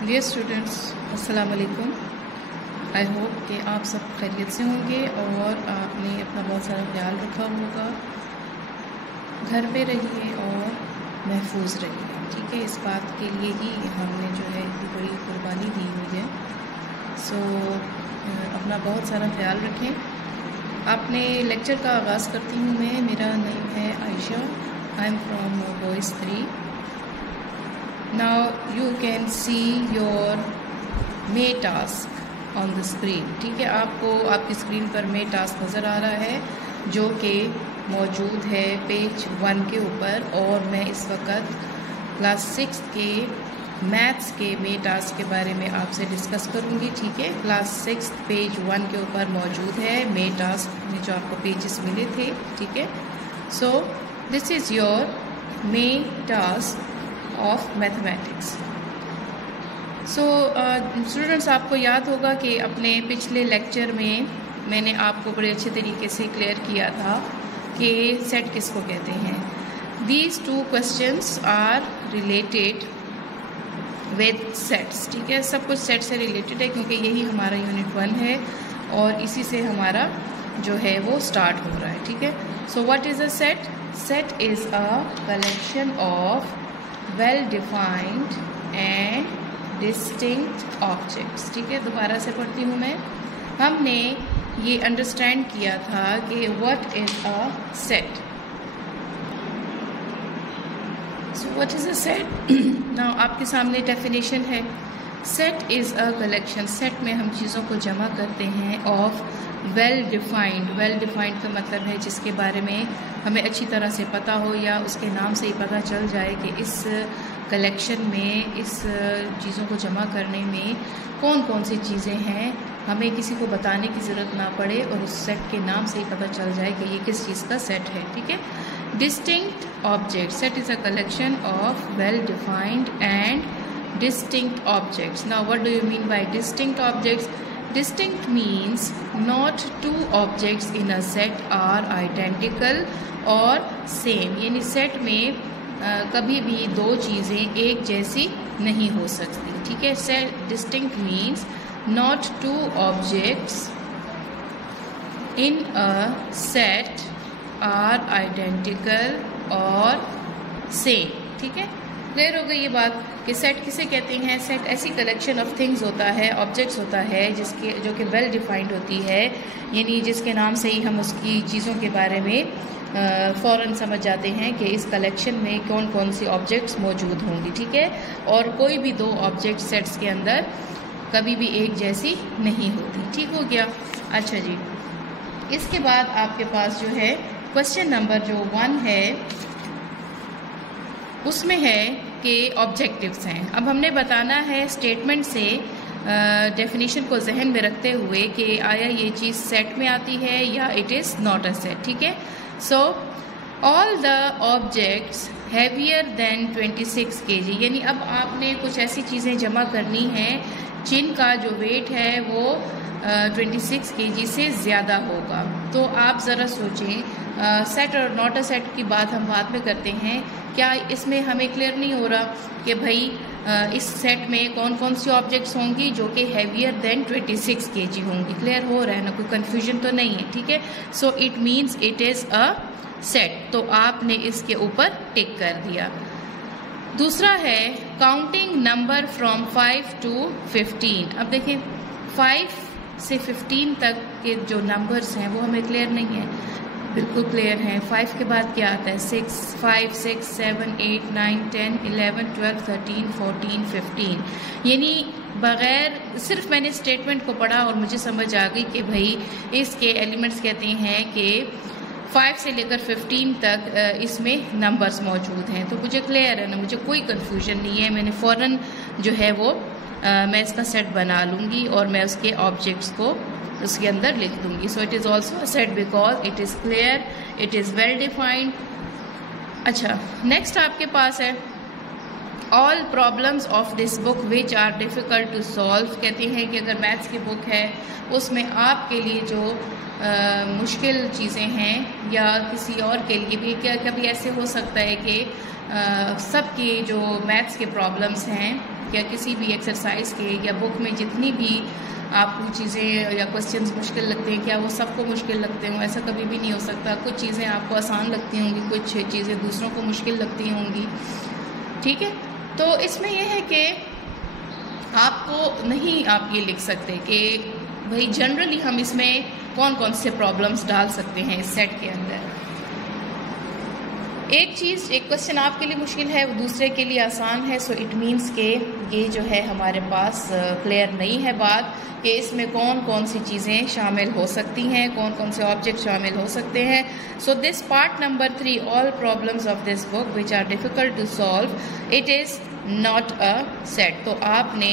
Dear students, अस्सलाम वालेकुम। I hope कि आप सब खैरियत से होंगे और आपने अपना बहुत सारा ख्याल रखा होगा। घर पे रहिए और महफूज रहिए, ठीक है। इस बात के लिए ही हमने जो है इतनी बड़ी कुर्बानी दी हुई है। सो अपना बहुत सारा ख्याल रखें। आपने लेक्चर का आगाज़ करती हूँ मैं। मेरा नेम है Ayesha. I am from boys 3। Now you can see your May task on the screen, ठीक है। आपको आपकी स्क्रीन पर May task नज़र आ रहा है जो कि मौजूद है पेज 1 के ऊपर। और मैं इस वक्त क्लास 6 के मैथ्स के May task के बारे में आपसे डिस्कस करूँगी, ठीक है। क्लास 6 पेज 1 के ऊपर मौजूद है May task में जो आपको पेजेस मिले थे, ठीक है। So this is your May task of mathematics. So students, आपको याद होगा कि अपने पिछले लेक्चर में मैंने आपको बड़े अच्छे तरीके से क्लियर किया था कि सेट किसको कहते हैं। These 2 questions are related with sets, ठीक है। सब कुछ सेट से रिलेटेड है क्योंकि यही हमारा यूनिट 1 है और इसी से हमारा जो है वो स्टार्ट हो रहा है, ठीक है। So what is a set? Set is a collection of well defined and distinct objects, ठीक है। दोबारा से पढ़ती हूँ मैं। हमने ये अंडरस्टैंड किया था कि what is a set. So what is a set? Now आपके सामने डेफिनेशन है। Set is a collection. Set में हम चीज़ों को जमा करते हैं of well defined. Well defined का मतलब है जिसके बारे में हमें अच्छी तरह से पता हो या उसके नाम से ही पता चल जाए कि इस कलेक्शन में, इस चीज़ों को जमा करने में कौन कौन सी चीज़ें हैं। हमें किसी को बताने की ज़रूरत ना पड़े और उस सेट के नाम से ही पता चल जाए कि ये किस चीज़ का सेट है, ठीक है। Distinct object. Set is a collection of well defined and distinct objects. Now what do you mean by distinct objects? Distinct means not 2 objects in a set are identical or same. यानी set में कभी भी 2 चीज़ें एक जैसी नहीं हो सकती, ठीक है। Set distinct means not 2 objects in a set are identical or same, ठीक है। क्लियर हो गई ये बात कि सेट किसे कहते हैं। सेट ऐसी कलेक्शन ऑफ थिंग्स होता है, ऑब्जेक्ट्स होता है जो कि वेल डिफाइंड होती है, यानी जिसके नाम से ही हम उसकी चीज़ों के बारे में फ़ौरन समझ जाते हैं कि इस कलेक्शन में कौन कौन सी ऑब्जेक्ट्स मौजूद होंगी, ठीक है। और कोई भी 2 ऑब्जेक्ट सेट्स के अंदर कभी भी एक जैसी नहीं होती, ठीक हो गया। अच्छा जी, इसके बाद आपके पास जो है क्वेश्चन नंबर जो 1 है उसमें है कि ऑब्जेक्टिव्स हैं। अब हमने बताना है स्टेटमेंट से डेफिनेशन को जहन में रखते हुए कि आया ये चीज़ सेट में आती है या it is not a set, ठीक है। So all the objects heavier than 26 kg, यानी अब आपने कुछ ऐसी चीज़ें जमा करनी हैं जिनका जो वेट है वो 26 kg से ज़्यादा होगा। तो आप ज़रा सोचें, सेट और नॉट अ सेट की बात हम बाद में करते हैं। क्या इसमें हमें क्लियर नहीं हो रहा कि भाई इस सेट में कौन कौन सी ऑब्जेक्ट्स होंगी जो कि हैवियर देन 26 kg होंगी? क्लियर हो रहा है ना? कोई कन्फ्यूजन तो नहीं है, ठीक है। So it means it is a set, तो आपने इसके ऊपर टिक कर दिया। दूसरा है काउंटिंग नंबर फ्रॉम 5 to 15। अब देखें 5 से 15 तक के जो नंबर्स हैं वो हमें क्लियर नहीं है। बिल्कुल क्लियर हैं। 5 के बाद क्या आता है? 6, 5, 6, 7, 8, 9, 10, 11, 12, 13, 14, 15। यानी बग़ैर सिर्फ मैंने स्टेटमेंट को पढ़ा और मुझे समझ आ गई कि भाई इसके एलिमेंट्स कहते हैं कि 5 से लेकर 15 तक इसमें नंबर्स मौजूद हैं। तो मुझे क्लियर है ना, मुझे कोई कन्फ्यूजन नहीं है। मैंने फ़ौरन जो है वो मैं इसका सेट बना लूँगी और मैं उसके ऑब्जेक्ट्स को उसके अंदर लिख दूँगी। So it is also a set because it is clear, it is well defined. अच्छा, नेक्स्ट आपके पास है all problems of this book which are difficult to solve. कहते हैं कि अगर मैथ्स की बुक है उसमें आपके लिए जो मुश्किल चीज़ें हैं या किसी और के लिए भी, क्या कभी ऐसे हो सकता है कि सबकी जो मैथ्स के प्रॉब्लम्स हैं या किसी भी एक्सरसाइज के या बुक में जितनी भी आपको चीज़ें या क्वेश्चंस मुश्किल लगते हैं, क्या वो सबको मुश्किल लगते हों? ऐसा कभी भी नहीं हो सकता। कुछ चीज़ें आपको आसान लगती होंगी, कुछ चीज़ें दूसरों को मुश्किल लगती होंगी, ठीक है। तो इसमें यह है कि आपको नहीं आप ये लिख सकते कि भाई जनरली हम इसमें कौन कौन से प्रॉब्लम्स डाल सकते हैं इस सेट के अंदर। एक क्वेश्चन आपके लिए मुश्किल है, वो दूसरे के लिए आसान है, सो इट मीन्स के ये जो है हमारे पास क्लियर नहीं है बात कि इसमें कौन कौन सी चीज़ें शामिल हो सकती हैं, कौन कौन से ऑब्जेक्ट शामिल हो सकते हैं। So this part number 3, all problems of this book which are difficult to solve, it is not a set. तो आपने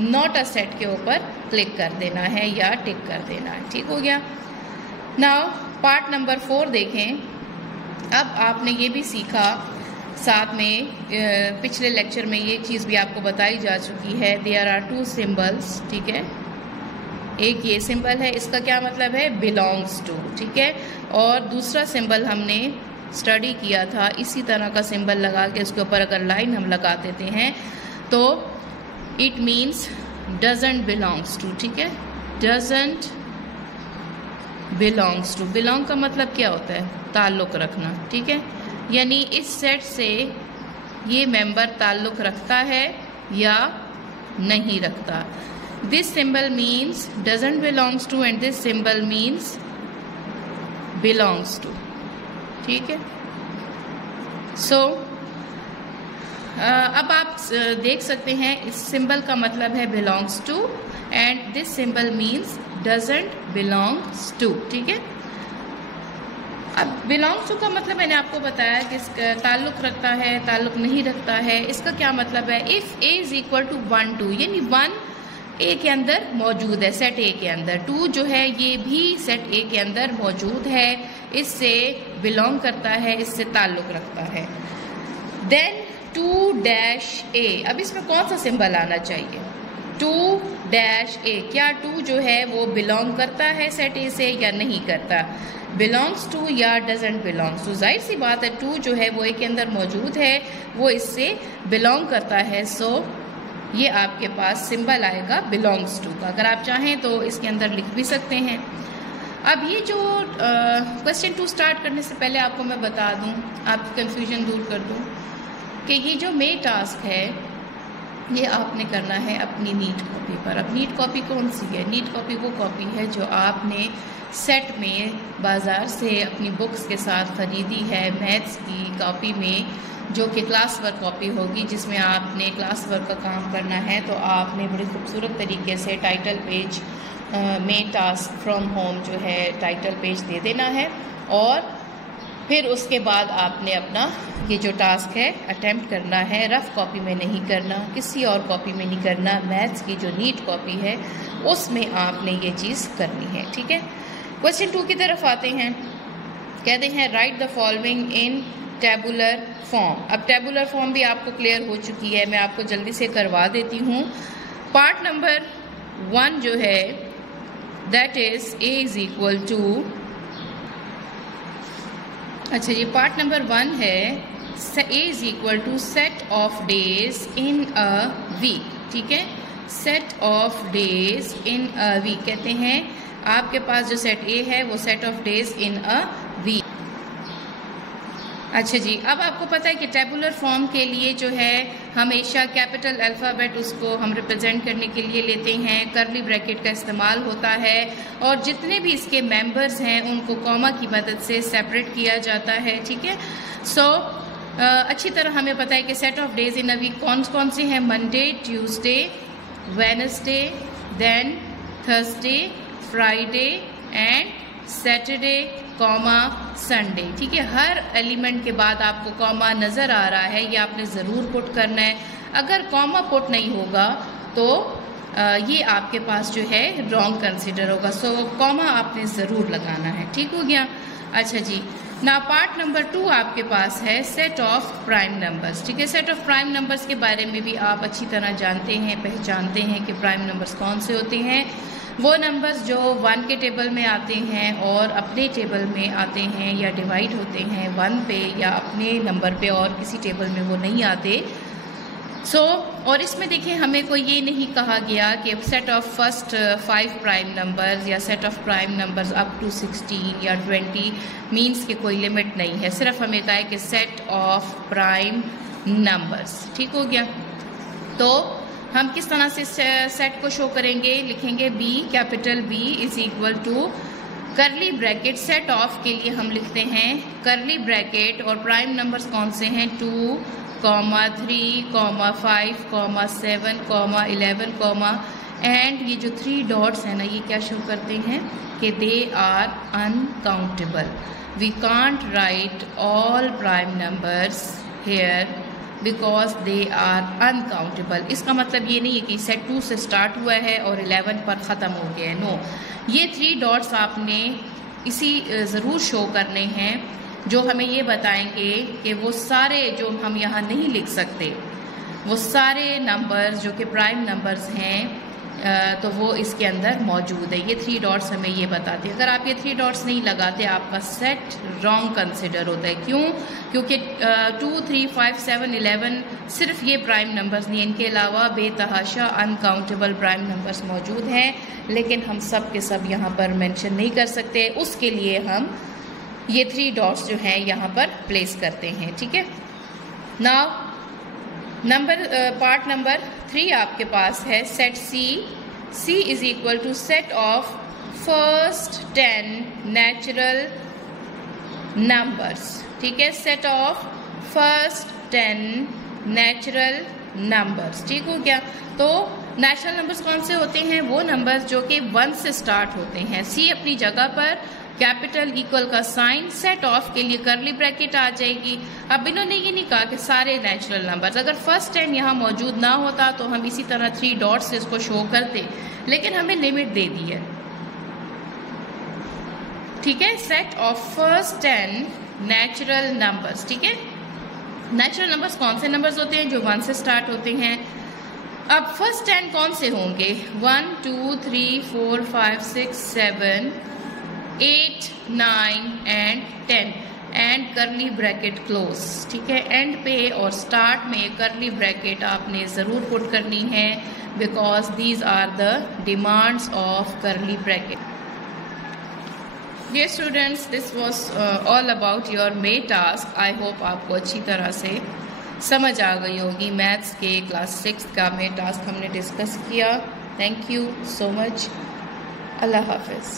नॉट अ सेट के ऊपर क्लिक कर देना है या टिक कर देना है, ठीक हो गया। नाउ पार्ट नंबर 4 देखें। अब आपने ये भी सीखा, साथ में पिछले लेक्चर में ये चीज़ भी आपको बताई जा चुकी है, देयर आर 2 सिम्बल्स, ठीक है। एक ये सिंबल है, इसका क्या मतलब है, बिलोंग्स टू, ठीक है। और दूसरा सिंबल हमने स्टडी किया था, इसी तरह का सिंबल लगा के उसके ऊपर अगर लाइन हम लगा देते हैं तो it means doesn't belongs to, ठीक है। डजंट बिलोंग्स टू, बिलोंग का मतलब क्या होता है, ताल्लुक़ रखना, ठीक है। यानी इस सेट से ये मेंबर ताल्लुक़ रखता है या नहीं रखता। This symbol means doesn't belongs to and this symbol means belongs to, ठीक है। सो अब आप देख सकते हैं इस सिंबल का मतलब है belongs to and this symbol means doesn't belongs to, ठीक है। अब बिलोंग्स टू का मतलब मैंने आपको बताया कि इसका ताल्लुक़ रखता है, ताल्लुक़ नहीं रखता है। इसका क्या मतलब है, if A is equal to 1 2, यानी 1 ए के अंदर मौजूद है, सेट ए के अंदर, 2 जो है ये भी सेट ए के अंदर मौजूद है, इससे बिलोंग करता है, इससे ताल्लुक़ रखता है। देन 2 डैश ए, अब इसमें कौन सा सिंबल आना चाहिए, 2 डैश ए। क्या 2 जो है वो बिलोंग करता है सेट ए से या नहीं करता, बिलोंग्स टू या डजंट बिलोंग्स टू। जाहिर सी बात है 2 जो है वो ए के अंदर मौजूद है, वो इससे बिलोंग करता है, सो ये आपके पास सिंबल आएगा बिलोंग्स टू का। अगर आप चाहें तो इसके अंदर लिख भी सकते हैं। अब ये जो क्वेश्चन 2 स्टार्ट करने से पहले आपको मैं बता दूं, आपकी कन्फ्यूजन दूर कर दूं कि ये जो मेन टास्क है ये आपने करना है अपनी नीट कॉपी पर। अब नीट कॉपी कौन सी है, नीट कॉपी वो कॉपी है जो आपने सेट में बाज़ार से अपनी बुक्स के साथ ख़रीदी है, मैथ्स की कॉपी में, जो कि क्लास वर्क कॉपी होगी, जिसमें आपने क्लास वर्क का काम करना है। तो आपने बड़ी खूबसूरत तरीके से टाइटल पेज में टास्क फ्रॉम होम जो है टाइटल पेज दे देना है, और फिर उसके बाद आपने अपना ये जो टास्क है अटेम्प्ट करना है। रफ़ कॉपी में नहीं करना, किसी और कॉपी में नहीं करना, मैथ्स की जो नीट कॉपी है उसमें आपने ये चीज़ करनी है, ठीक है। क्वेश्चन 2 की तरफ आते हैं। कहते हैं right the following in tabular form. अब टेबुलर फॉर्म भी आपको क्लियर हो चुकी है, मैं आपको जल्दी से करवा देती हूँ। पार्ट नंबर 1 जो है that is A is equal to, अच्छा ये पार्ट नंबर 1 है, A is equal to set of days in a week, ठीक है। Set of days in a week कहते हैं आपके पास जो सेट ए है वो set of days in a week. अच्छा जी, अब आपको पता है कि टेबुलर फॉर्म के लिए जो है हमेशा कैपिटल अल्फ़ाबेट उसको हम रिप्रेजेंट करने के लिए लेते हैं, कर्ली ब्रैकेट का इस्तेमाल होता है, और जितने भी इसके मेंबर्स हैं उनको कॉमा की मदद से सेपरेट किया जाता है, ठीक है। सो अच्छी तरह हमें पता है कि set of days in a week कौन कौन से हैं, Monday, Tuesday, Wednesday, then Thursday, Friday and Saturday, comma Sunday, ठीक है। हर एलिमेंट के बाद आपको कॉमा नज़र आ रहा है, ये आपने ज़रूर पुट करना है। अगर कॉमा पुट नहीं होगा तो ये आपके पास जो है रॉन्ग कंसिडर होगा, सो कॉमा आपने ज़रूर लगाना है, ठीक हो गया। अच्छा जी, ना पार्ट नंबर 2 आपके पास है सेट ऑफ प्राइम नंबर्स, ठीक है। सेट ऑफ प्राइम नंबर्स के बारे में भी आप अच्छी तरह जानते हैं, पहचानते हैं कि प्राइम नंबर्स कौन से होते हैं। वो नंबर्स जो 1 के टेबल में आते हैं और अपने टेबल में आते हैं या डिवाइड होते हैं 1 पे या अपने नंबर पे और किसी टेबल में वो नहीं आते। सो और इसमें देखिए हमें कोई ये नहीं कहा गया कि set of first 5 prime numbers या set of prime numbers up to 16 या 20 मीन्स के कोई लिमिट नहीं है, सिर्फ हमें कहा है कि सेट ऑफ प्राइम नंबर्स। ठीक हो गया। तो हम किस तरह से सेट को शो करेंगे, लिखेंगे B, capital B is equal to curly bracket, set of के लिए हम लिखते हैं करली ब्रैकेट, और प्राइम नंबर्स कौन से हैं 2, 3, 5, 7, 11, एंड ये जो 3 डॉट्स हैं ना, ये क्या शो करते हैं कि they are uncountable. We can't write all prime numbers here because they are uncountable. इसका मतलब ये नहीं है कि सेट 2 से स्टार्ट हुआ है और 11 पर ख़त्म हो गया है, नो। ये 3 डॉट्स आपने इसी ज़रूर शो करने हैं जो हमें ये बताएंगे कि वो सारे जो हम यहाँ नहीं लिख सकते, वो सारे नंबर्स जो कि प्राइम नंबर्स हैं, तो वो इसके अंदर मौजूद है। ये 3 डॉट्स हमें ये बताते हैं। अगर आप ये 3 डॉट्स नहीं लगाते, आपका सेट रॉन्ग कंसिडर होता है। क्यों? क्योंकि 2, 3, 5, 7, 11 सिर्फ ये प्राइम नंबर्स नहीं, इनके अलावा बेतहाशा अनकाउंटेबल प्राइम नंबर्स मौजूद हैं, लेकिन हम सब के सब यहाँ पर मेंशन नहीं कर सकते। उसके लिए हम ये 3 डॉट्स जो हैं यहाँ पर प्लेस करते हैं। ठीक है। नाउ पार्ट नंबर 3 आपके पास है set C is equal to set of first 10 natural numbers. ठीक है, set of first 10 natural numbers. ठीक हो गया। तो नेचुरल नंबर्स कौन से होते हैं? वो नंबर्स जो कि 1 से स्टार्ट होते हैं। C अपनी जगह पर, कैपिटल इक्वल का साइन, सेट ऑफ के लिए करली ब्रैकेट आ जाएगी। अब इन्होंने ये नहीं कहा कि सारे नेचुरल नंबर्स, अगर फर्स्ट 10 यहाँ मौजूद ना होता तो हम इसी तरह 3 डॉट्स से इसको शो करते, लेकिन हमें लिमिट दे दी है। ठीक है, set of first 10 natural numbers. ठीक है, नेचुरल नंबर्स कौन से नंबर्स होते हैं? जो 1 से स्टार्ट होते हैं। अब फर्स्ट 10 कौन से होंगे? 1, 2, 3, 4, 5, 6, 7, 8, 9 एंड 10 एंड करली ब्रैकेट क्लोज। ठीक है, एंड पे और स्टार्ट में करली ब्रैकेट आपने ज़रूर पुट करनी है, because these are the demands of curly bracket. Dear students, this was all about your May task. I hope आपको अच्छी तरह से समझ आ गई होगी। मैथ्स के क्लास 6 का मे टास्क हमने डिस्कस किया। Thank you so much. अल्लाह हाफिज़।